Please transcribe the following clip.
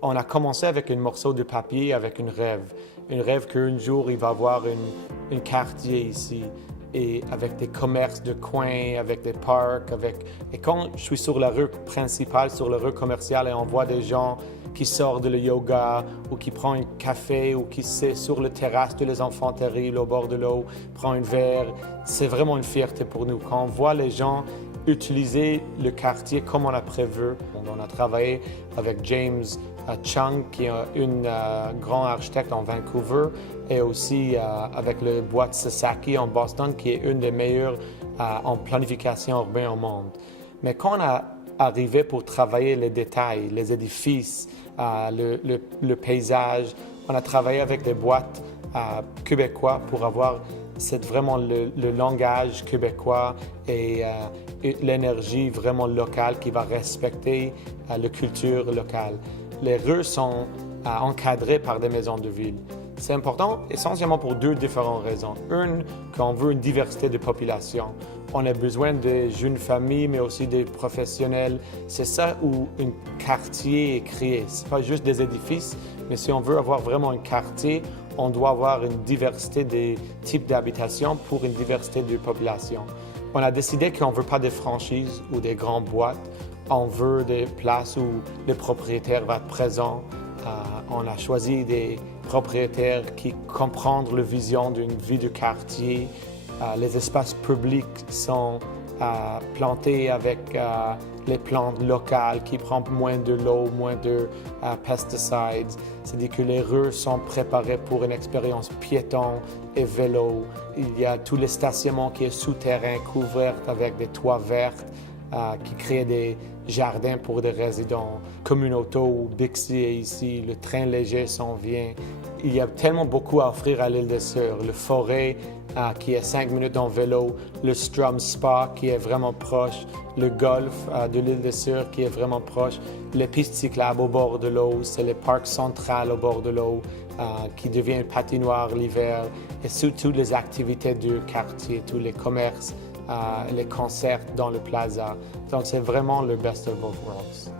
On a commencé avec un morceau de papier, avec une rêve qu'un jour il va y avoir un quartier ici, et avec des commerces de coin, avec des parcs, et quand je suis sur la rue principale, sur la rue commerciale, et on voit des gens qui sortent de le yoga, ou qui prennent un café, ou qui sont sur la terrasse de les enfants terribles au bord de l'eau, prend un verre, c'est vraiment une fierté pour nous. Quand on voit les gens utiliser le quartier comme on a prévu, on a travaillé avec James Chung, qui est un grand architecte en Vancouver, et aussi avec le boîte Sasaki en Boston, qui est une des meilleures en planification urbaine au monde. Mais quand on a arrivé pour travailler les détails, les édifices, le paysage, on a travaillé avec des boîtes québécois pour avoir vraiment le langage québécois et l'énergie vraiment locale qui va respecter la culture locale. Les rues sont encadrées par des maisons de ville. C'est important essentiellement pour deux différentes raisons. Une, quand on veut une diversité de population. On a besoin de jeunes familles, mais aussi des professionnels. C'est ça où un quartier est créé. Ce n'est pas juste des édifices, mais si on veut avoir vraiment un quartier, on doit avoir une diversité des types d'habitation pour une diversité de population. On a décidé qu'on ne veut pas des franchises ou des grandes boîtes. On veut des places où le propriétaire va être présent. On a choisi des propriétaires qui comprennent la vision d'une vie de quartier. Les espaces publics sont plantés avec les plantes locales qui prennent moins de l'eau, moins de pesticides. C'est-à-dire que les rues sont préparées pour une expérience piéton et vélo. Il y a tout le stationnement qui est souterrain, couvert avec des toits verts qui créent des jardins pour des résidents communautaires où Bixby est ici, le train léger s'en vient. Il y a tellement beaucoup à offrir à l'île des Sœurs. Le forêt qui est 5 minutes en vélo, le Strum Spa qui est vraiment proche, le golf de l'île des Sœurs qui est vraiment proche, les pistes cyclables au bord de l'eau, c'est le parc central au bord de l'eau qui devient une patinoire l'hiver, et surtout les activités du quartier, tous les commerces, les concerts dans le plaza. Donc c'est vraiment le best of both worlds.